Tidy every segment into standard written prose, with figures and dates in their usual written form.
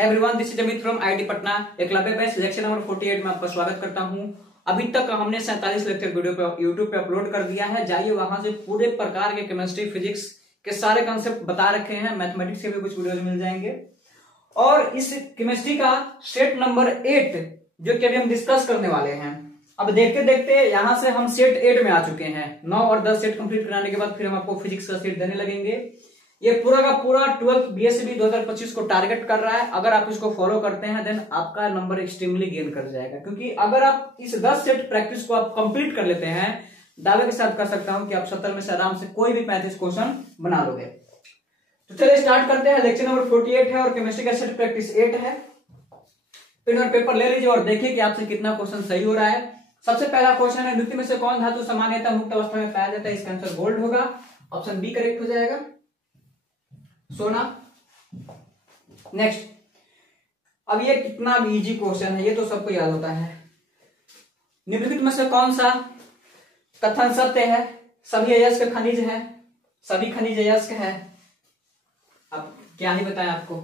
Everyone, this is Amit from IIT Patna. Eklavya batch lecture number 48 में आपका स्वागत करता हूं। अभी तक हमने 47 लेक्चर वीडियो पे यूट्यूब पे अपलोड कर दिया है। जाइए वहां से पूरे प्रकार के केमिस्ट्री फिजिक्स के सारे कंसेप्ट बता रखे हैं। मैथमेटिक्स के भी कुछ वीडियोज मिल जाएंगे। और इस केमिस्ट्री का सेट नंबर 8 जो कि अभी हम डिस्कस करने वाले हैं। अब देखते देखते यहां से हम सेट 8 में आ चुके हैं। 9 और 10 सेट कंप्लीट कराने के बाद फिर हम आपको फिजिक्स का सेट देने लगेंगे। ये पूरा का पूरा 12th बीएससी 2025 को टारगेट कर रहा है। अगर आप इसको फॉलो करते हैं देन आपका नंबर एक्सट्रीमली गेन कर जाएगा, क्योंकि अगर आप इस 10 सेट प्रैक्टिस को आप कंप्लीट कर लेते हैं, दावे के साथ कर सकता हूं कि आप 70 में से आराम से कोई भी 35 क्वेश्चन बना लोगे। तो चलिए स्टार्ट करते हैं। लेक्चर नंबर 48 है और केमिस्ट्री का सेट प्रैक्टिस 8 है। पेन और पेपर ले लीजिए और देखिए कि आपसे कितना क्वेश्चन सही हो रहा है। सबसे पहला क्वेश्चन है, निम्नलिखित में से कौन धातु सामान्यतः मुक्त अवस्था में पाया जाता है? इसका आंसर गोल्ड होगा। ऑप्शन बी करेक्ट हो जाएगा, सोना। नेक्स्ट, अब ये कितना इजी क्वेश्चन है, ये तो सबको याद होता है। निम्नलिखित में से कौन सा कथन सत्य है? सभी अयस्क खनिज है, सभी खनिज अयस्क है। अब क्या ही बताएं आपको,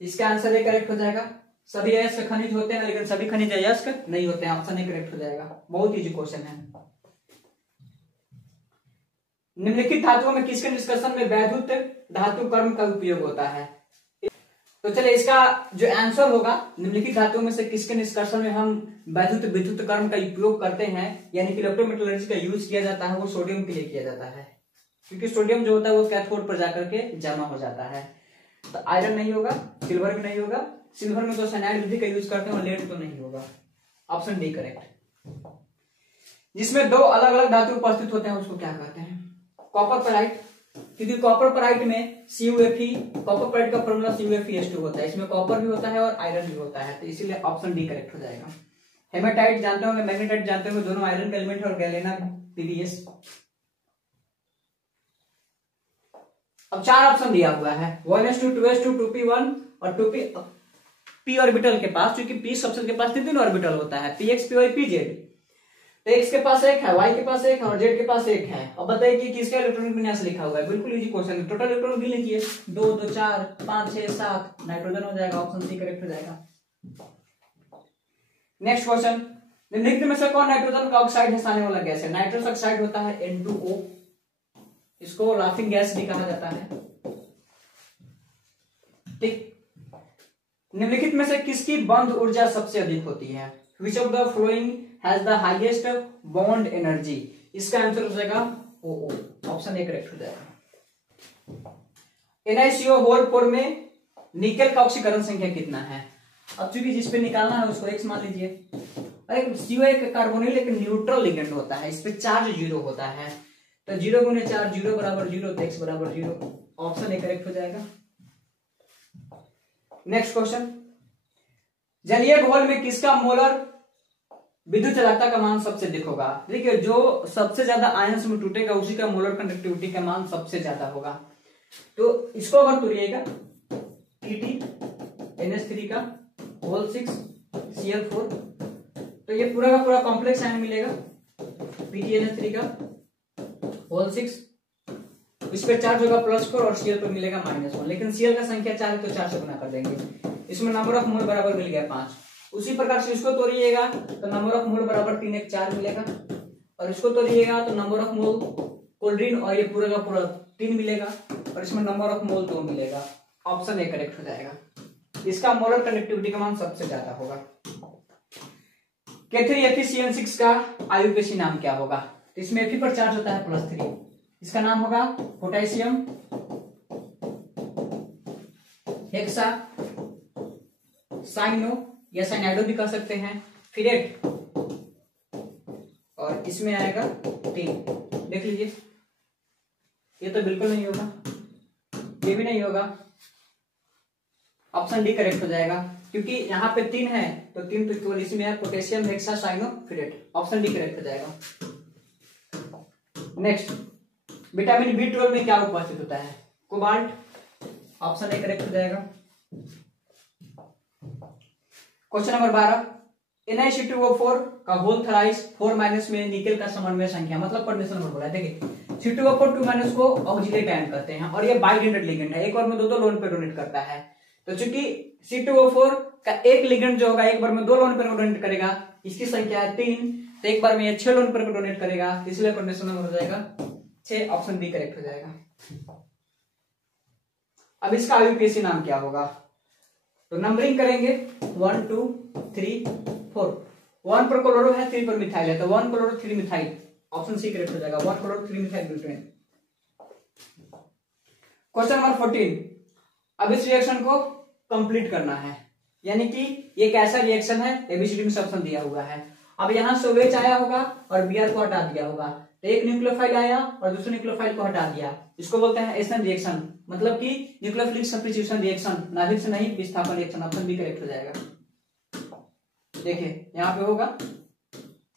इसका आंसर ए करेक्ट हो जाएगा। सभी अयस्क खनिज होते हैं लेकिन सभी खनिज अयस्क नहीं होते हैं। ऑप्शन ए करेक्ट हो जाएगा। बहुत इजी क्वेश्चन है। निम्नलिखित धातुओं में किसके निष्कर्षण में वैद्युत धातु कर्म का उपयोग होता है? तो चलिए इसका जो आंसर होगा, निम्नलिखित धातुओं में से किसके निष्कर्षण में हम वैद्युत विद्युत कर्म का उपयोग करते हैं, यानी कि इलेक्ट्रोमेटलर्जी का यूज किया जाता है, वो सोडियम के लिए किया जाता है। क्योंकि सोडियम जो होता है वो कैथोड पर जाकर के जमा हो जाता है। तो आयरन नहीं होगा, सिल्वर भी नहीं होगा। सिल्वर में तो साइनाइड विधि का यूज करते हैं, लेड तो नहीं होगा। Option D correct. जिसमें दो अलग अलग धातु उपस्थित होते हैं उसको क्या कहते हैं? कॉपर पेराइट। क्योंकि कॉपर पेराइट में CuFe, कॉपर पेराइट का फॉर्मूला CuFeS2 होता है। इसमें कॉपर भी होता है और आयरन भी होता है, तो इसीलिए ऑप्शन डी करेक्ट हो जाएगा। हेमेटाइट जानते होंगे, मैग्नेटाइट जानते होंगे, दोनों आयरन के एलिमेंट और गैलेना PbS। अब 4 ऑप्शन दिया हुआ है, 1s2 2s2 2p1 और 2p ऑर्बिटल के पास, क्योंकि p सबसे के पास 3 ऑर्बिटल होता है, px py pz। तो x के पास 1 है, y के पास 1 है और z के पास 1 है। अब बताइए कि किसका इलेक्ट्रॉनिक विन्यास लिखा हुआ है? बिल्कुल इजी क्वेश्चन है। टोटल इलेक्ट्रॉन भी लिखिए, 2 2 4 5 6 7, नाइट्रोजन हो जाएगा। ऑप्शन सी करेक्ट हो जाएगा। नेक्स्ट क्वेश्चन, निम्नलिखित में से कौन नाइट्रोजन का ऑक्साइड हंसाने वाला गैस है? नाइट्रस ऑक्साइड होता है N2O, इसको लाफिंग गैस भी कहा जाता है। ठीक। निम्नलिखित में से किसकी बंध ऊर्जा सबसे अधिक होती है? Which of the following has the highest bond energy? इसका आंसर हो जाएगा OO। ऑप्शन ए करेक्ट हो जाएगा। NiCO होल 4 में निकेल का ऑक्सीकरण संख्या कितना है? अब चूंकि जिस पे निकालना है उसको X मान लीजिए। अरे CO एक कार्बोनिल एक न्यूट्रल लिगेंड होता है, इस पे चार्ज 0 होता है, तो 0 गुने 4 0 बराबर 0, तो X बराबर 0। ऑप्शन ए करेक्ट हो जाएगा। नेक्स्ट क्वेश्चन, जलीय घोल में किसका मोलर विद्युत चालकता का मान सबसे अधिक होगा? देखिए, जो सबसे ज्यादा आयंस में टूटेगा उसी का मोलर कंडक्टिविटी का मान सबसे ज्यादा होगा। तो इसको अगर तोड़िएगा, Tt NH3 का होल 6 Cl4, तो ये पूरा का पूरा कॉम्प्लेक्स आयन मिलेगा, PtNH3 का होल 6। इस पे चार्ज होगा +4 और Cl पे मिलेगा -1। लेकिन Cl का संख्या 4 है तो 4 से गुना कर देंगे। इसमें नंबर ऑफ मोल बराबर मिल गया 5। उसी प्रकार से इसको तोड़िएगा तो नंबर ऑफ मोल बराबर 3 1 4 मिलेगा, और इसको तोड़िएगा तो नंबर ऑफ मोल कोल्ड्रिन और ये पूरा का पूरा 3 मिलेगा, और इसमें नंबर ऑफ मोल 2 मिलेगा। ऑप्शन ए करेक्ट हो जाएगा। इसका मोलर कंडक्टिविटी का मान सबसे ज्यादा होगा। K3FeCN6 का IUPAC नाम क्या होगा? तो इसमें Fe पर चार्ज होता है +3, इसका नाम होगा पोटेशियम हेक्सा साइनो या साइनाइडो भी कह सकते हैं, फिरेट, और इसमें आएगा 3। देख लीजिए, ये तो बिल्कुल नहीं होगा, ये भी नहीं होगा। ऑप्शन डी करेक्ट हो जाएगा, क्योंकि यहाँ पे 3 है तो 3 तो केवल इसमें है, potassium hexacyanoferrate. Option D correct हो जाएगा। नेक्स्ट, विटामिन B12 में क्या उपस्थित होता है? कोबाल्ट। ऑप्शन ए करेक्ट हो जाएगा। क्वेश्चन नंबर 12, NiC2O4 का होल थराइस 4- में निकेल का समन्वय संख्या, मतलब परमिशन नंबर बोला है। देखिए, C2O4 2- को ऑक्सिलेट आयन कहते हैं और ये बाइडेंटेड लिगेंड है, एक और में 2 लोन पे डोनेट करता है। तो चूंकि C2O4 का एक लिगेंड जो होगा एक बार में 2 लोन पेयर को डोनेट करेगा, इसकी संख्या है 3, तो एक बार में ये 6 लोन पेयर को डोनेट करेगा, इसलिए कंडीशन नंबर हो जाएगा 6, ऑप्शन बी करेक्ट हो जाएगा। अब इसका IUPAC नाम क्या होगा, तो नंबरिंग करेंगे 1 2 3 4। 1 पर क्लोरो है, 3 पर मिथाइल है, तो 1 chloro 3 methyl, option C correct हो जाएगा, 1 chloro 3 methyl butane. Question number 14, अब इस रिएक्शन को कंप्लीट करना है, यानी कि ये कैसा रिएक्शन है, एबीसीडी में ऑप्शन दिया हुआ है। अब यहां से OH आया होगा और Br को हटा दिया होगा, तो एक न्यूक्लियोफाइल आया और दूसरे न्यूक्लियोफाइल को हटा दिया, इसको बोलते हैं एसएन रिएक्शन, मतलब कि न्यूक्लियोफिलिक सब्स्टिट्यूशन रिएक्शन, नाभिक से नहीं विस्थापन रिएक्शन, ऑप्शन बी करेक्ट हो जाएगा। देखिए यहां पे होगा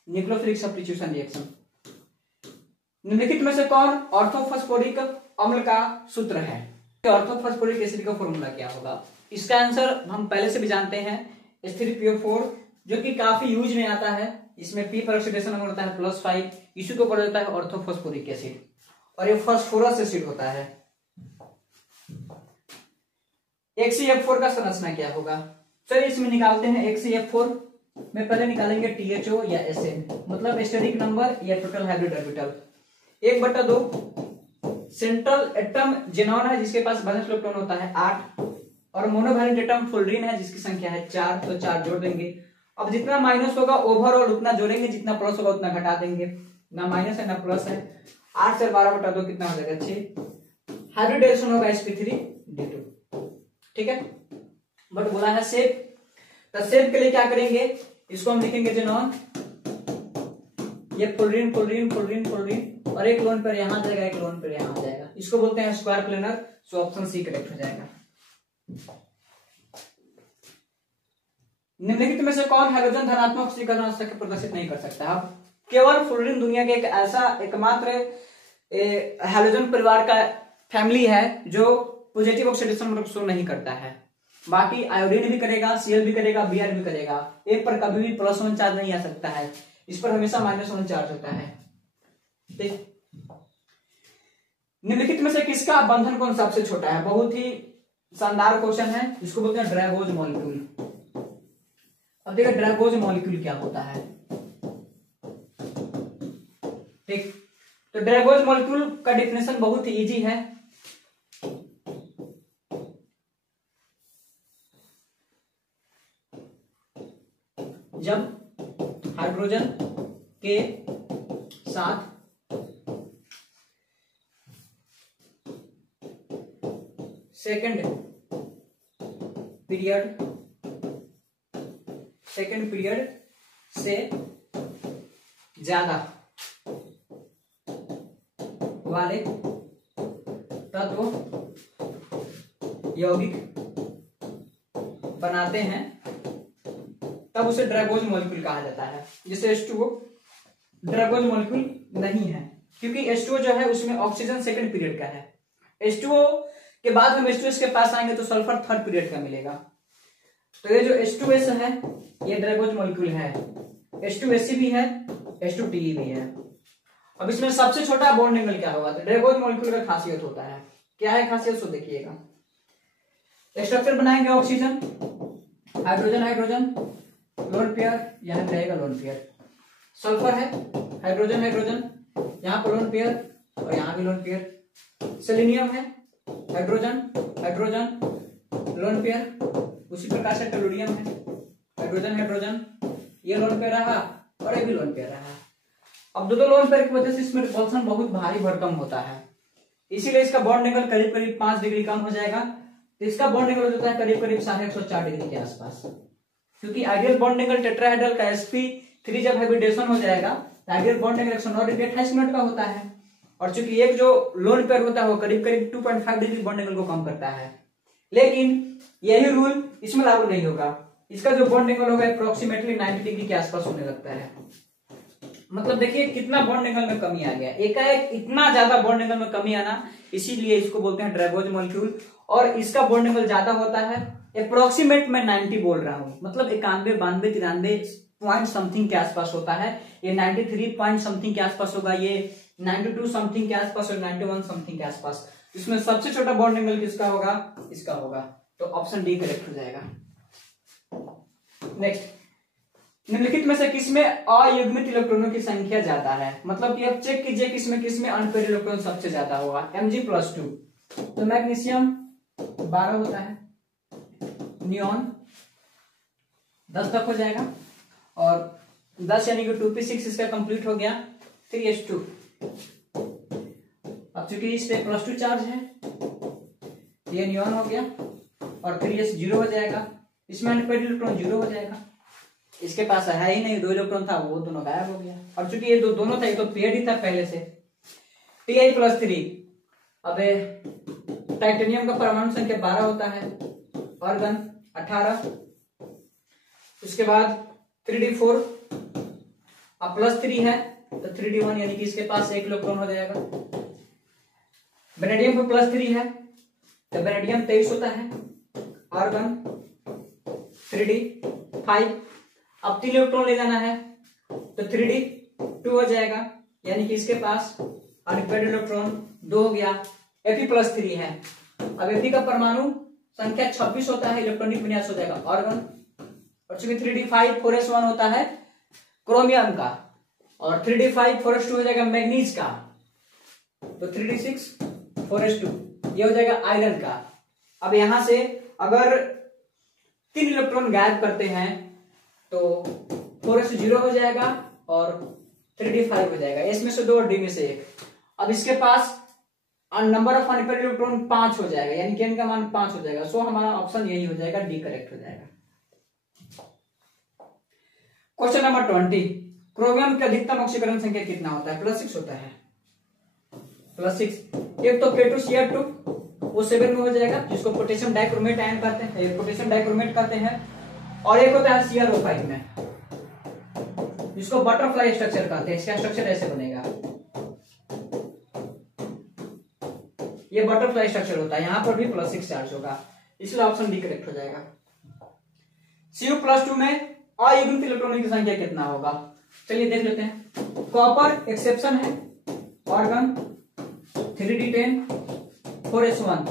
न्यूक्लियोफिलिक सब्स्टिट्यूशन रिएक्शन। निम्नलिखित में से कौन ऑर्थोफॉस्फोरिक अम्ल का सूत्र है, ऑर्थोफॉस्फोरिक एसिड का फॉर्मूला क्या होगा, इसका आंसर हम पहले से भी जानते हैं, H3PO4, जो कि काफी यूज में आता है। इसमें P पर ऑक्सीडेशन नंबर होता है +5, इसी को पढ़ा जाता है ऑर्थोफॉस्फोरिक एसिड, और ये फास्फोरस एसिड होता है। HCF4 का संरचना क्या होगा, चलिए इसमें निकालते हैं। HCF4 में पहले निकालेंगे THO या SN, मतलब स्टेरिक नंबर या total hybrid orbital 1/2। Central atom xenon है जिसके पास वैलेंस इलेक्ट्रॉन होता है 8, और मोनोवैलेंट एटम फ्लोरीन है जिसकी संख्या है 4, तो 4 जोड़ देंगे। अब जितना माइनस होगा ओवरऑल उतना जोड़ेंगे, जितना प्लस होगा उतना घटा देंगे, ना माइनस है ना प्लस है। 8 से 12/2 कितना हो जाएगा 6। हाइब्रिडेशन होगा sp3d2, ठीक है। बट बोला है शेप, तो शेप के लिए क्या करेंगे, इसको हम लिखेंगे जेनॉन, ये फ्लोरीन फ्लोरीन फ्लोरीन फ्लोरीन, और एक लोन पेयर यहां आ जाएगा, एक लोन पेयर यहां आ जाएगा, इसको बोलते हैं square planar, so option C correct हो जाएगा। निम्नलिखित में से कौन हाइड्रोजन धनात्मक ऑक्सीकरण अवस्था प्रदर्शित नहीं कर सकता। अब केवल फ्लोरीन दुनिया के एक ऐसा एकमात्र हाइड्रोजन परिवार का फैमिली है जो पॉजिटिव ऑक्सीडेशन नंबर शो नहीं करता है। बाकी आयोडीन भी करेगा, Cl भी करेगा, Br भी करेगा, एक पर कभी भी +1 चार्ज नहीं आ सकता है, इस पर हमेशा -1 चार्ज होता है। निम्नलिखित में से किसका बंधन कोण सबसे छोटा है, बहुत ही शानदार क्वेश्चन है, इसको बोलते हैं ड्रैगोज मॉलिक्यूल। अब देखिए ड्रैगोज मॉलिक्यूल क्या होता है, ठीक। तो ड्रैगोज मॉलिक्यूल का डेफिनेशन बहुत ही इजी है, जब हाइड्रोजन के साथ सेकेंड पीरियड से ज्यादा वाले तत्व यौगिक बनाते हैं तब उसे ड्रैगोज मॉलिक्यूल कहा जाता है। जैसे H2O ड्रैगोज मॉलिक्यूल नहीं है, क्योंकि H2O जो है उसमें ऑक्सीजन सेकंड पीरियड का है। H2O के बाद हम H2S के पास आएंगे तो सल्फर थर्ड पीरियड का मिलेगा। तो ये जो H2S है ये ड्रैगोज मॉलिक्यूल है, H2SC भी है, H2TE भी है। अब इसमें सबसे छोटा बॉन्ड एंगल क्या होगा, तो ड्रैगोज मॉलिक्यूल का खासियत होता है, क्या है खासियत सो देखिएगा। स्ट्रक्चर बनाएंगे oxygen hydrogen hydrogen lone pair, यहां रहेगा लोन पेयर, सल्फर है हाइड्रोजन हाइड्रोजन, यहां पर लोन पेयर और यहां भी लोन पेयर, सेलेनियम है हाइड्रोजन हाइड्रोजन लोन पेयर, उसी प्रकार से टेलुरियम है हाइड्रोजन हाइड्रोजन, ये लोन पेयर रहा और ये भी लोन पेयर रहा। अब दो लोन पेयर की वजह से इसमें रिपल्सन बहुत भारी भरकम होता है, इसीलिए इसका बॉन्ड एंगल करीब करीब 5 डिग्री कम हो जाएगा। तो इसका बॉन्ड एंगल होता है करीब करीब 104 डिग्री के आसपास, क्योंकि आइडियल बॉन्ड एंगल टेट्राहेड्रल का sp3 जब हाइब्रिडेशन हो जाएगा तो ideal bond angle 109 degree 28 minute का होता है, और चूंकि एक जो लोन पेयर होता है वो करीब करीब 2.5 डिग्री बॉन्ड एंगल को कम करता है। लेकिन यही रूल इसमें लागू नहीं होगा, इसका जो बॉन्ड एंगल होगा अप्रोक्सीमेटली 90 डिग्री के आसपास होने लगता है। मतलब देखिए कितना बॉन्ड एंगल में कमी आ गया, एकाएक इतना ज्यादा बॉन्ड एंगल में कमी आना, इसीलिए इसको बोलते हैं ड्रैगोज मॉलिक्यूल। और इसका बॉन्ड एंगल ज्यादा होता है, अप्रोक्सीमेट मैं 90 बोल रहा हूं, मतलब 91 92 93 पॉइंट समथिंग के आसपास होता है, ये 93 पॉइंट समथिंग के आसपास होगा, ये 92 समथिंग के आसपास और 91 समथिंग के आसपास। इसमें सबसे छोटा बॉन्ड एंगल किसका होगा, इसका होगा। तो ऑप्शन डी करेक्ट हो जाएगा। नेक्स्ट, निम्नलिखित में से किसमें अयुग्मित इलेक्ट्रॉनों की संख्या ज्यादा है? मतलब कि अब चेक कीजिए किसमें अनपेयर्ड इलेक्ट्रॉन सबसे ज्यादा होगा। Mg+2, तो मैग्नीशियम 12 होता है, नियॉन 10 तक हो जाएगा, और 10 यानी कि 2p6 इसका कंप्लीट हो गया। 3s2, अब चूंकि इस पे +2 चार्ज है, ये नियॉन हो गया, और 3s 0 हो जाएगा, इसमें अनपेयर्ड इलेक्ट्रॉन 0 हो जाएगा। इसके पास है ही नहीं, 2 इलेक्ट्रॉन था, वो दोनों गायब हो गया। और चूंकि ये दोनों था, ये तो पेयर्ड ही था पहले से। Ti+3, अब टाइटेनियम का परमाणु संख्या 12 होता है, ऑर्गन 18, उसके बाद 3d4, अब +3 है तो 3d1 यानी कि इसके पास 1 इलेक्ट्रॉन हो जाएगा। वेनेडियम पर +3 है तो वेनेडियम 23 होता है, ऑर्गन 3d5, अब 3 इलेक्ट्रॉन ले जाना है तो 3d2 हो जाएगा, यानी कि इसके पास अनपेयर्ड इलेक्ट्रॉन 2 हो गया। Fe+3 है, अब Fe का परमाणु संख्या 26 होता है, इलेक्ट्रॉनिक विन्यास हो जाएगा ऑर्गन, और चूंकि 3d5 4s1 होता है क्रोमियम का, और 3d5 4s2 हो जाएगा मैग्नीज का, तो 3d6 4s2 ये हो जाएगा आयरन का। अब यहां से अगर 3 इलेक्ट्रॉन गायब करते हैं तो 4s 0 हो जाएगा और 3d5 हो जाएगा, इसमें से 2 और डी में से 1। अब इसके पास नंबर ऑफ अनपेयर्ड इलेक्ट्रॉन 5 हो जाएगा, यानी कि n का मान 5 हो जाएगा। सो हमारा ऑप्शन यही हो जाएगा, डी करेक्ट हो जाएगा। क्वेश्चन नंबर 20, क्रोमियम की अधिकतम ऑक्सीकरण संख्या कितना होता है? +6 होता है, +6। एक तो K2Cr2 वो 7 में हो जाएगा, जिसको पोटेशियम डाइक्रोमेट आयन कहते हैं, पोटेशियम डाइक्रोमेट कहते हैं, और एक होता है CrO5 में, जिसको बटरफ्लाई स्ट्रक्चर कहते हैं। इसका स्ट्रक्चर ऐसे बनेगा, ये बटरफ्लाई स्ट्रक्चर होता है, यहां पर भी +6 चार्ज होगा, इसलिए ऑप्शन डी करेक्ट हो जाएगा। Cu+2 में अयुग्मित इलेक्ट्रॉनों की संख्या कितना होगा? चलिए देख लेते हैं। कॉपर एक्सेप्शन है, ऑर्गन 3d10 4s1,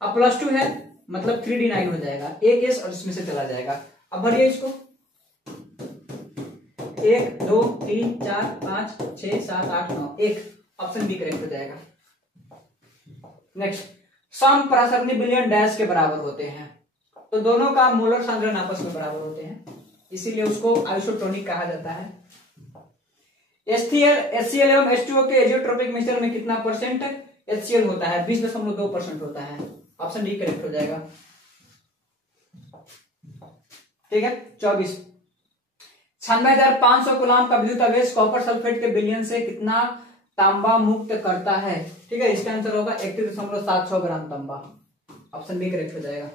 अब +2 है मतलब 3d9 हो जाएगा, एक s और इसमें से चला जाएगा। अब भरिए इसको, 1 2 3 4 5 6 7 8 9, 1, ऑप्शन बी करेक्ट हो जाएगा। नेक्स्ट, सम प्रासरणी बिलियन डैश के बराबर होते हैं, तो दोनों का मोलर सांद्रण आपस में बराबर होते हैं, इसीलिए उसको आइसोटोनिक कहा जाता है। HCl एवं H2O के एजियोट्रोपिक मिश्रण में कितना परसेंट HCl होता है? 20.2% होता है, ऑप्शन डी करेक्ट हो जाएगा। ठीक है। 24, 96,500 कूलाम का विद्युत आवेश कॉपर सल्फेट के विलयन से कितना तांबा मुक्त करता है? ठीक है, इसका आंसर होगा 31.76 ग्राम तांबा, ऑप्शन बी करेक्ट हो जाएगा।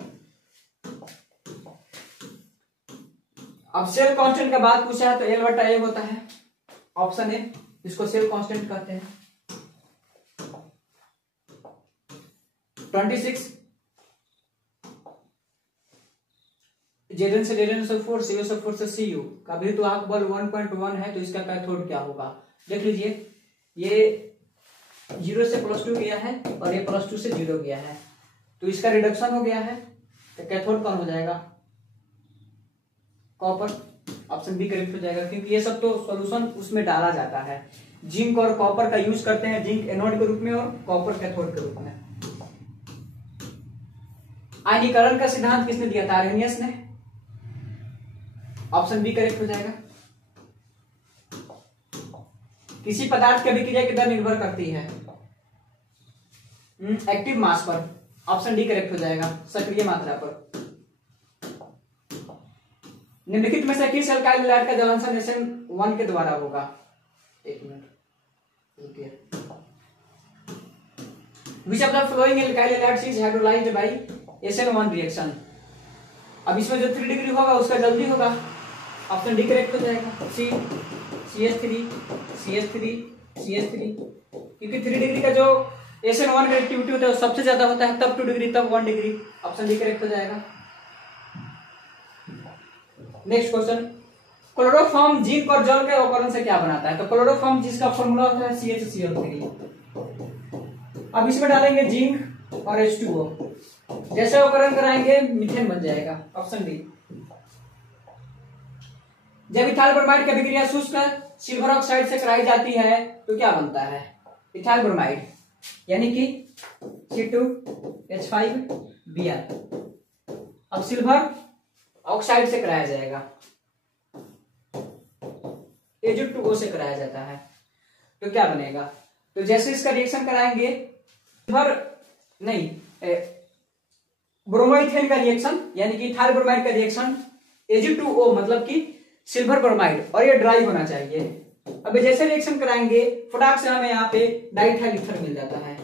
अब सेल कांस्टेंट का बात पूछा है तो L/A होता है, ऑप्शन ए, जिसको सेल कांस्टेंट कहते हैं। 26, Zn से Zn4 CuSO4 से Cu का भी तो आंक बल 1.1 है, तो इसका कैथोड क्या होगा? देख लीजिए, ये 0 से +2 गया है और ये +2 से 0 गया है, तो इसका रिडक्शन हो गया है, तो कैथोड कौन हो जाएगा? कॉपर, ऑप्शन बी करेक्ट हो जाएगा, क्योंकि ये सब तो सॉल्यूशन उसमें डाला जाता है। जिंक और कॉपर का यूज करते हैं, जिंक एनोड के रूप में और कॉपर कैथोड के रूप में। आयनीकरण का सिद्धांत किसने दिया था? आर्हेनियस ने, ऑप्शन बी करेक्ट हो जाएगा। किसी पदार्थ की अभिक्रिया की दर निर्भर करती है एक्टिव मास पर, ऑप्शन डी करेक्ट हो जाएगा, सक्रिय मात्रा पर। निम्नलिखित में से किस एल्काइल हैलाइड का जलांशन SN1 के द्वारा होगा? एक minute, which of the flowing alkyl halides is hydrolysed bye SN1 reaction? अब इसमें जो 3 डिग्री होगा उसका जल्दी होगा, ऑप्शन डी करेक्ट हो जाएगा। सी, CH3 CH3 CH3, क्योंकि 3 डिग्री का जो SN1 का एक्टिविटी होता है वो सबसे ज्यादा होता है, तब 2 डिग्री तब 1 डिग्री, ऑप्शन डी करेक्ट हो जाएगा। नेक्स्ट क्वेश्चन, क्लोरोफॉर्म जिंक और जल के अवकरण से क्या बनाता है? तो क्लोरोफॉर्म जिसका फॉर्मूला होता है CHCl3। अब इसमें डालेंगे जिंक और H2O, जैसे अवकरण कराएंगे मीथेन बन जाएगा, ऑप्शन डी। जब इथाइल ब्रोमाइड की अभिक्रिया शुष्क सिल्वर ऑक्साइड से कराई जाती है तो क्या बनता है? इथाइल ब्रोमाइड, यानी कि C2H5Br। अब सिल्वर ऑक्साइड से कराया जाएगा, Ag2O से कराया जाता है, तो क्या बनेगा? तो जैसे इसका रिएक्शन कराएंगे सिल्वर नहीं ब्रोमोइथेन का रिएक्शन, यानी कि इथाइल ब्रोमाइड का रिएक्शन Ag2O मतलब कि सिल्वर ब्रोमाइड, और ये ड्राई होना चाहिए। अब जैसे रिएक्शन कराएंगे फटाक से हमें यहाँ पे डाइइथाइल ईथर मिल जाता है,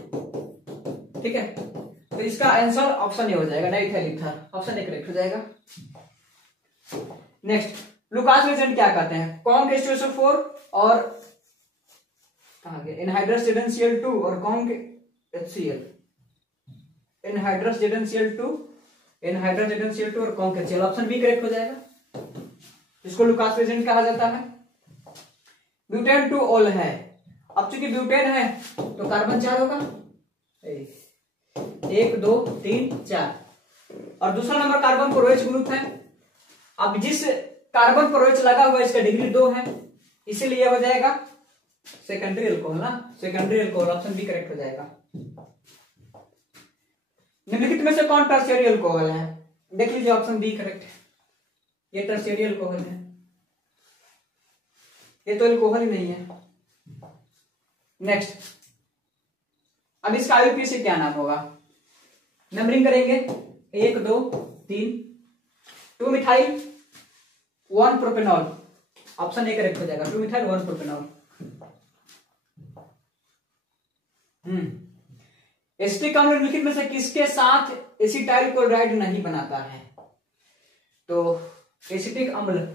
ठीक है। तो इसका आंसर ऑप्शन ए हो जाएगा, diethyl ether, option A correct हो जाएगा। नेक्स्ट, लुकास रिएजेंट क्या कहते हैं? कॉन्क H2SO4 और कहां गया एनहाइड्रस ZnCl2 और कॉन्क HCl, एनहाइड्रस ZnCl2 और conc HCl, option B correct हो जाएगा। इसको लुकास रिएजेंट कहा जाता है। ब्यूटेन टू ऑल है, अब चूंकि ब्यूटेन है तो कार्बन 4 होगा, 1 2 3 4, और दूसरा नंबर कार्बन पर OH ग्रुप है। अब जिस कार्बन पर OH लगा हुआ है इसका डिग्री 2 है, इसीलिए हो जाएगा सेकेंडरी अल्कोहल ना, secondary alcohol, option B correct हो जाएगा। निम्नलिखित में से कौन टर्शियरी अल्कोहल है? देख लीजिए, ऑप्शन बी करेक्ट, ये टर्शियरी अल्कोहल है, ये तो अल्कोहल ही नहीं है। नेक्स्ट, अब इसका आईयूपी से क्या नाम होगा? नंबरिंग करेंगे 1 2 3, 2 methyl 1 propanol, option A correct हो जाएगा, 2 मिथाइल 1 प्रोपेनॉल। एसिटिक अम्ल निम्नलिखित में से किसके साथ एसिटाइल क्लोराइड नहीं बनाता है? तो एसिटिक अम्ल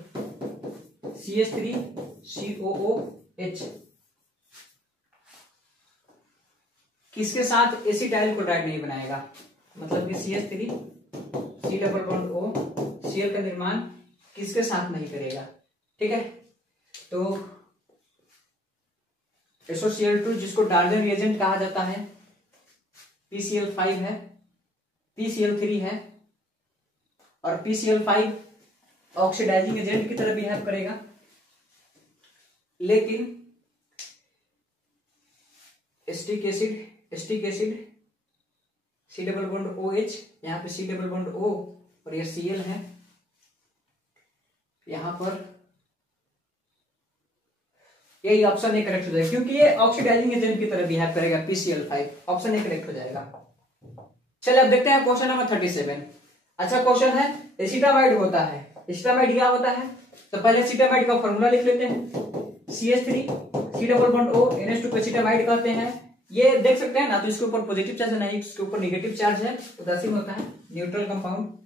CH3COOH किसके साथ एसिटाइल क्लोराइड नहीं बनाएगा? मतलब कि CH3 C++O Cl का निर्माण किसके साथ नहीं करेगा, ठीक है। तो SOCl2 जिसको डार्जन रिएजेंट कहा जाता है, PCl5 है, PCl3 है, और PCl5 ऑक्सीडाइजिंग एजेंट की तरह बिहेव करेगा, लेकिन एस्टिक एसिड C++OH, यहां पे C++O और ये Cl है, यहां पर यही ऑप्शन ए करेक्ट हो जाएगा, क्योंकि ये ऑक्सीडाइजिंग एजेंट की तरह बिहेव करेगा, PCl5, ऑप्शन ए करेक्ट हो जाएगा। चलिए अब देखते हैं क्वेश्चन नंबर 37। अच्छा क्वेश्चन है, एसिटामाइड होता है, एसिटामाइड क्या होता है? तो पहले एसिटामाइड का फॉर्मूला लिख लेते हैं, CH3 C++O NH2 को एसिटामाइड कहते हैं। ये देख सकते हैं ना, तो इसके ऊपर पॉजिटिव चार्ज है, नहीं इसके ऊपर नेगेटिव चार्ज है, पोटेशियम होता है, न्यूट्रल कंपाउंड।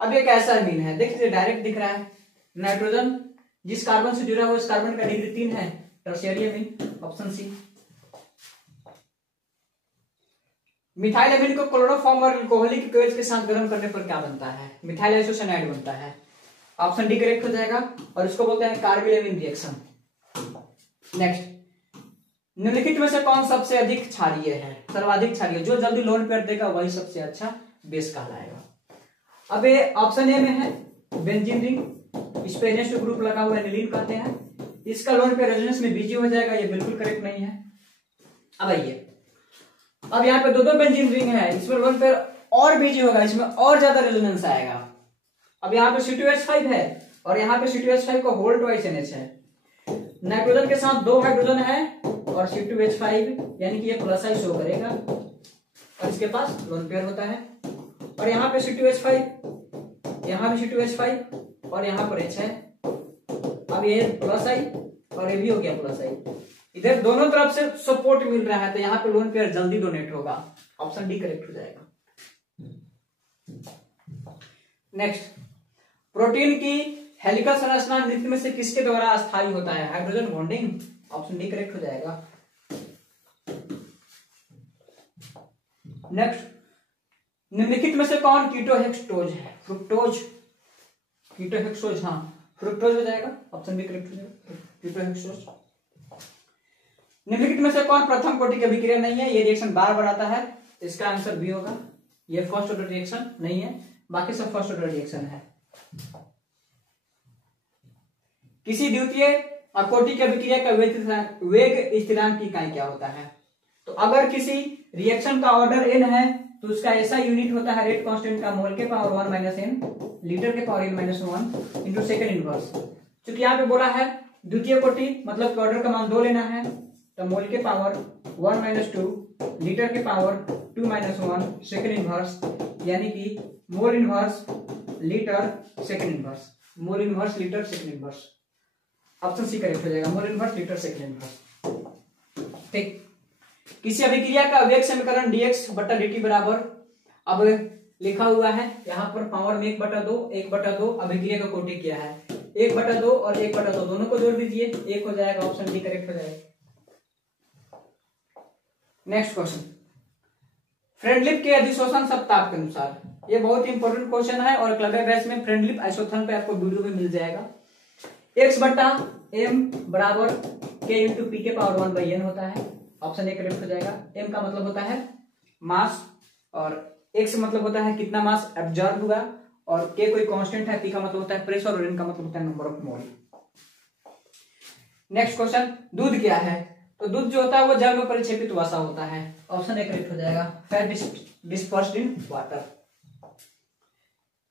अब ये कैसा अमीन है? देख लीजिए, डायरेक्ट दिख रहा है, नाइट्रोजन जिस कार्बन से जुड़ा हुआ उस कार्बन का डिग्री 3 है, टर्शियरी अमीन, ऑप्शन सी। मिथाइल अमीन को क्लोरोफॉर्म और अल्कोहलिक एक्वेज के साथ गर्म करने पर क्या बनता है? मिथाइल आइसोसाइनाइड बनता है, ऑप्शन डी करेक्ट हो जाएगा, और इसको बोलते हैं कार्बिल अमीन रिएक्शन। नेक्स्ट, निम्नलिखित में से कौन सबसे अधिक क्षारीय है? सर्वाधिक क्षारीय, जो जल्दी लोन पेयर देगा वही सबसे अच्छा बेस कहलाएगा। अब ये ऑप्शन ए में है बेंजीन रिंग, इस पे NH2 ग्रुप लगा हुआ है, एनिलीन कहते हैं, इसका लोन पेयर रेजोनेंस में बीजी हो जाएगा, ये बिल्कुल करेक्ट नहीं है। अब आइए, अब यहाँ पे दो बेंजीन रिंग है, इसमें लोन पेयर और बीजी होगा, इसमें और ज्यादा रेजोनेंस आएगा। अब यहाँ पे C2H5 है और यहाँ पे C2H5 का होल ट्वाइस NH है, नाइट्रोजन के साथ 2 हाइड्रोजन है और C2H5 यानी कि ये प्लस आई शो करेगा, और इसके पास लोन पेयर होता है, और यहाँ पे C2H5, यहाँ भी C2H5 और यहाँ पर H है। अब ये प्लस आई और ये भी हो गया प्लस आई, इधर दोनों तरफ से सपोर्ट मिल रहा है, तो यहाँ पे लोन पेयर जल्दी डोनेट होगा, ऑप्शन डी करेक्ट हो जाएगा। नेक्स्ट, प्रोटीन की हेलिकल संरचना निम्न में से किसके द्वारा अस्थायी होता है? Hydrogen bonding, option D correct हो जाएगा। नेक्स्ट, निम्नलिखित में से कौन कीटोहेक्सटोज है? फ्रुक्टोज, कीटोहेक्सोज, हाँ फ्रुक्टोज हो जाएगा, ऑप्शन बी करेक्ट हो जाएगा, कीटोहेक्सोज। निम्नलिखित में से कौन प्रथम कोटि की अभिक्रिया नहीं है? ये रिएक्शन बार बार आता है, इसका आंसर बी होगा। ये फर्स्ट ऑर्डर रिएक्शन नहीं है, बाकी सब फर्स्ट ऑर्डर रिएक्शन है। किसी द्वितीय कोटि की अभिक्रिया का वेग स्थिरांक की इकाई क्या होता है? तो अगर किसी रिएक्शन का ऑर्डर n है तो उसका ऐसा यूनिट होता है रेट कांस्टेंट का मोल के पावर 1 माइनस n लीटर के power n minus 1 into second inverse. चूंकि यहाँ पे बोला है द्वितीय कोटि मतलब कि ऑर्डर का मान 2 लेना है, तो मोल के पावर 1 माइनस 2 लीटर के पावर 2 माइनस 1 सेकेंड इनवर्स, यानी कि mole inverse litre second inverse, mole inverse litre second inverse. Option C correct हो जाएगा, mole inverse litre second inverse. ठीक। किसी अभिक्रिया का वेग समीकरण dx बटा dt बराबर, अब लिखा हुआ है यहाँ पर पावर में 1/2 1/2 अभिक्रिया का कोटि क्या है, 1/2 और 1/2 दोनों को जोड़ दीजिए, 1 हो जाएगा, ऑप्शन डी करेक्ट हो जाएगा। नेक्स्ट क्वेश्चन, फ्रेंडलिप के अधिशोषण सप्ताह के अनुसार, ये बहुत इंपॉर्टेंट क्वेश्चन है और क्लब बैच में फ्रेंडलिप आइसोथर्म पे आपको वीडियो में मिल जाएगा। x बटा m बराबर k इंटू पी के पावर 1/n होता है, ऑप्शन ए करेक्ट हो जाएगा। m का मतलब होता है मास और x मतलब होता है कितना मास एब्जॉर्ब हुआ, और k कोई कांस्टेंट है, p का मतलब होता है प्रेशर और n का मतलब होता है number of mole. Next question, दूध क्या है? तो दूध जो होता है वो जल में परिक्षेपित वसा होता है, ऑप्शन ए करेक्ट हो जाएगा, फैट डिस्पर्स्ड इन वाटर।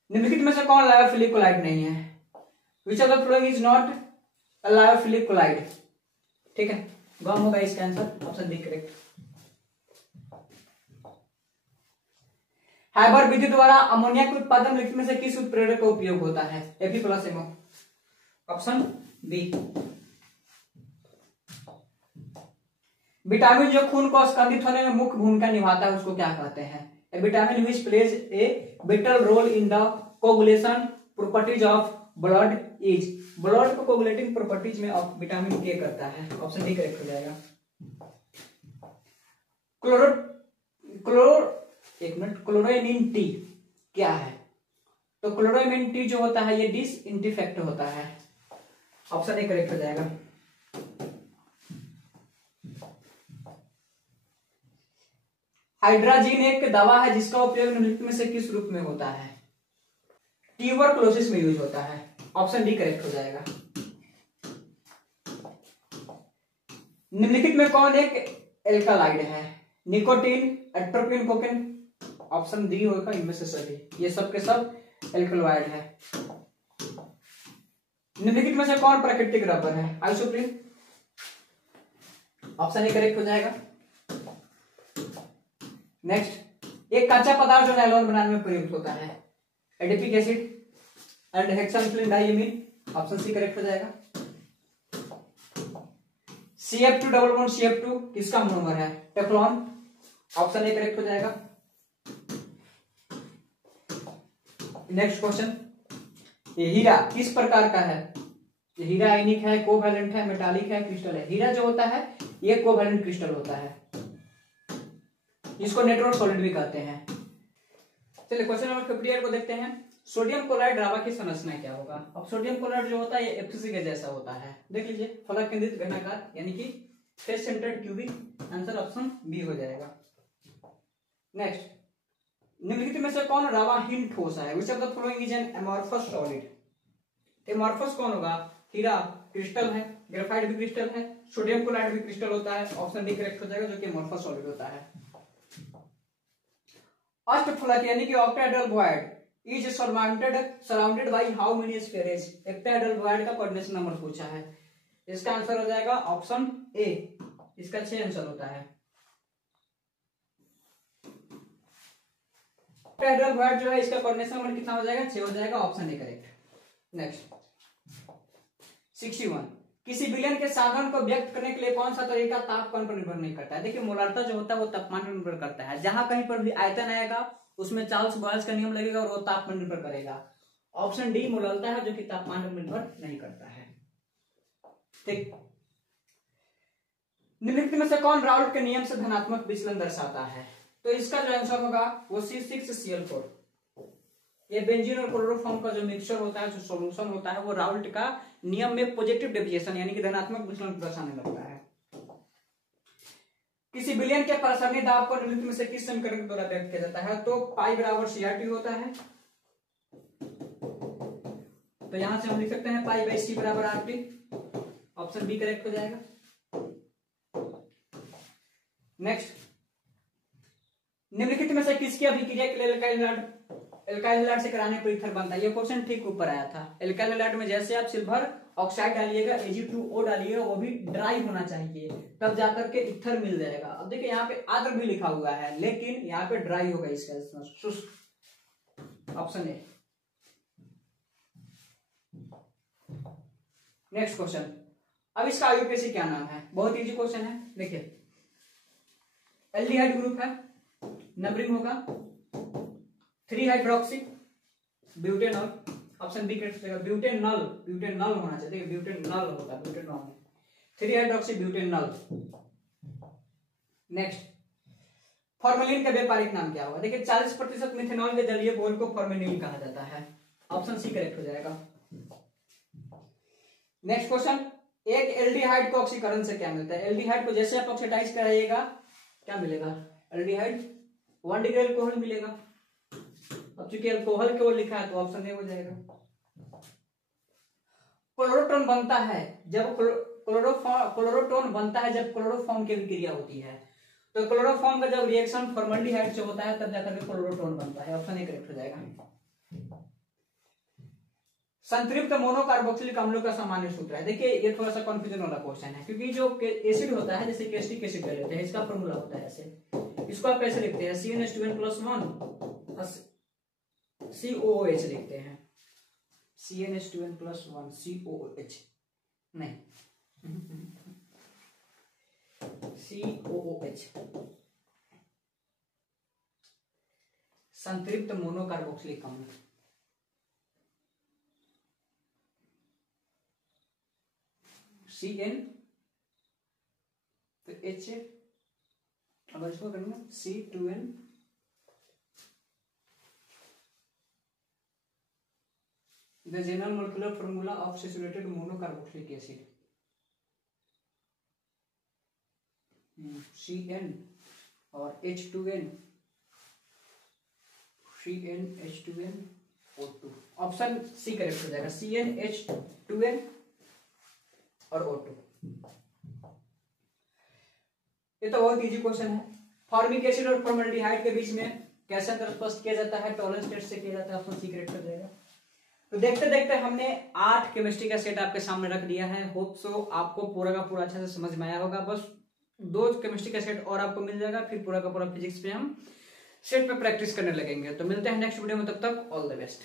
निम्नलिखित में से कौन लायोफिलिक कोलाइड नहीं है? Which of the following is not a lyophilic colloid? ठीक है, गम होगा इसका answer, option D correct. Haber विधि द्वारा अमोनिया के उत्पादन निम्नलिखित में से किस उत्प्रेरक का उपयोग होता है? Fe+MO, option B. विटामिन जो खून को स्कंदित होने में मुख्य भूमिका निभाता है उसको क्या कहते हैं? A vitamin which plays a vital role in the coagulation properties of blood is, blood को कोगुलेटिंग प्रॉपर्टीज में विटामिन के करता है, ऑप्शन डी करेक्ट हो जाएगा। क्लोरोइनिन टी क्या है? तो क्लोरोइनिन टी जो होता है ये डिसइंफेक्ट होता है, ऑप्शन ए करेक्ट हो जाएगा। हाइड्राजीन एक दवा है जिसका उपयोग निम्नलिखित में से किस रूप में होता है? ट्यूबरक्लोसिस में यूज होता है, ऑप्शन डी करेक्ट हो जाएगा। निम्नलिखित में कौन एक एल्कालाइड है? Nicotine, atropine, cocaine, option D होगा इनमें से सभी, ये सब के सब एल्कलॉइड है। निम्नलिखित में से कौन प्राकृतिक रबर है? आइसोप्रीन, ऑप्शन ए करेक्ट हो जाएगा। नेक्स्ट, एक कच्चा पदार्थ जो नायलॉन बनाने में प्रयुक्त होता है, adipic acid and hexamethylene diamine, option C correct हो जाएगा। CF2 डबल बॉन्ड CF2 किसका मोनोमर है? टेफ्लॉन, ऑप्शन ए करेक्ट हो जाएगा। नेक्स्ट क्वेश्चन, ये हीरा किस प्रकार का है? ये हीरा आयनिक है, कोवैलेंट है, मेटालिक है, क्रिस्टल है? हीरा जो होता है ये कोवैलेंट क्रिस्टल होता है, इसको नेटवर्क सॉलिड भी कहते हैं। चलिए क्वेश्चन नंबर 58 को देखते हैं। सोडियम क्लोराइड द्रावा की संरचना क्या होगा? अब सोडियम क्लोराइड जो होता है ये एफसी के जैसा होता है, देख लीजिए, फलक केंद्रित घनाकार यानी कि face centred cubic, answer option B हो जाएगा। नेक्स्ट, निम्नलिखित में से कौन रावाहीन ठोस है? Which of the following is an amorphous solid? Amorphous कौन होगा? हीरा क्रिस्टल है, ग्रेफाइट भी क्रिस्टल है, सोडियम क्लोराइड भी क्रिस्टल होता है, ऑप्शन डी करेक्ट हो जाएगा जो कि एमॉर्फस सॉलिड होता है। अष्टफलक यानी कि octahedral void is surrounded by how many spheres? Octahedral void का कोऑर्डिनेशन नंबर पूछा है, इसका आंसर हो जाएगा ऑप्शन ए, इसका 6 आंसर होता है। ऑक्टाहेड्रल वॉइड जो है इसका कोऑर्डिनेशन नंबर कितना हो जाएगा? 6 हो जाएगा, ऑप्शन ए करेक्ट। नेक्स्ट 61, किसी विलयन के साधन को व्यक्त करने के लिए कौन सा तरीका तापमान पर निर्भर नहीं करता है? देखिए मोलारिटी जो होता है वो तापमान पर निर्भर करता है, जहां कहीं पर भी आयतन आएगा उसमें चार्ल्स बॉयल्स का नियम लगेगा और वो ताप पर निर्भर करेगा, ऑप्शन डी मोलारिटी है जो कि तापमान पर निर्भर नहीं करता है। ठीक, निम्नलिखित में से कौन राउल्ट के नियम से धनात्मक विचलन दर्शाता है? तो इसका जो आंसर होगा वो C6Cl4। ये बेंजीन और क्लोरोफॉर्म का जो मिक्सचर होता है, जो सॉल्यूशन होता है, वो राउल्ट का नियम में पॉजिटिव डेविएशन यानी कि धनात्मक विचलन दर्शाने लगता है। किसी विलयन के प्रसारणी दाब को निम्नलिखित में से किस समीकरण के द्वारा व्यक्त किया जाता है? तो पाई बराबर CRT होता है, तो यहां से हम लिख सकते हैं पाई बाई सी बराबर RT। ऑप्शन बी करेक्ट हो जाएगा। नेक्स्ट, निम्नलिखित में से किसकी अभिक्रिया के लिए एल्काइल हैलाइड से कराने पर ईथर बनता है? ये क्वेश्चन ठीक ऊपर आया था। एल्काइल हैलाइड में जैसे आप सिल्वर ऑक्साइड डालिएगा, Ag2O डालिएगा, वो भी ड्राई होना चाहिए, तब जाकर के ईथर मिल जाएगा। अब देखिए यहाँ पे आर्द्र भी लिखा हुआ है, लेकिन यहाँ पे ड्राई होगा, इसका शुष्क। Option A. नेक्स्ट क्वेश्चन, अब इसका आईयूपीएसी क्या नाम है? बहुत इजी क्वेश्चन है। देखिए, एल्डिहाइड ग्रुप है, नंबरिंग होगा 3 hydroxy butanol. Option B correct हो जाएगा। ब्यूटेनॉल होना चाहिए। देखिए ब्यूटेनॉल होता है, butanol 3 hydroxy butanol. Next, formalin का व्यापारिक नाम क्या होगा? देखिए 40% मिथेनॉल के जलीय घोल को फॉर्मेलिन कहा जाता है। ऑप्शन सी करेक्ट हो जाएगा। नेक्स्ट क्वेश्चन, एक एल्डिहाइड को ऑक्सीकरण से क्या मिलता है? एल्डिहाइड को जैसे आप ऑक्सीडाइज कराइएगा क्या मिलेगा? एल्डिहाइड 1 डिग्री अल्कोहल मिलेगा। अब चूंकि अल्कोहल केवल लिखा है तो ऑप्शन ए हो जाएगा। क्लोरोटोन बनता है जब क्लोरोटोन बनता है जब क्लोरोफॉर्म की विक्रिया होती है। तो क्लोरोफॉर्म का जब रिएक्शन फॉर्मल्डिहाइड से होता है तब जाकर के क्लोरोटोन बनता है। ऑप्शन ए करेक्ट हो जाएगा। संतृप्त मोनोकार्बोक्सिलिक अम्लों का सामान्य सूत्र है। देखिए ये थोड़ा सा कंफ्यूजन वाला क्वेश्चन है, क्योंकि जो एसिड होता है, जैसे कैस्टिक एसिड ले लेते हैं, इसका फॉर्मूला होता है ऐसे। इसको आप कैसे लिखते हैं? CnH2n+1 COOH लिखते हैं। CnH2n+1 COOH नहीं, COOH, संतृप्त मोनोकार्बोक्सिलिक अम्ल। CN तो H, अगर इसको करूंगा C2N the general molecular formula of saturated monocarboxylic acid. CN और H2N, CnH2nO2। Option C correct हो जाएगा। CnH2n और O2। ये तो बहुत इजी क्वेश्चन है। फॉर्मिक एसिड और फॉर्मल्डिहाइड के बीच में कैसे अंतर स्पष्ट किया जाता है? टॉलरेंस टेस्ट से किया जाता है। ऑप्शन सी करेक्ट हो जाएगा। तो देखते देखते हमने 8 केमिस्ट्री का सेट आपके सामने रख दिया है। होप सो आपको पूरा का पूरा अच्छे से समझ में आया होगा। बस 2 केमिस्ट्री का सेट और आपको मिल जाएगा, फिर पूरा का पूरा फिजिक्स पे हम सेट पे प्रैक्टिस करने लगेंगे। तो मिलते हैं नेक्स्ट वीडियो में, तब तक ऑल द बेस्ट।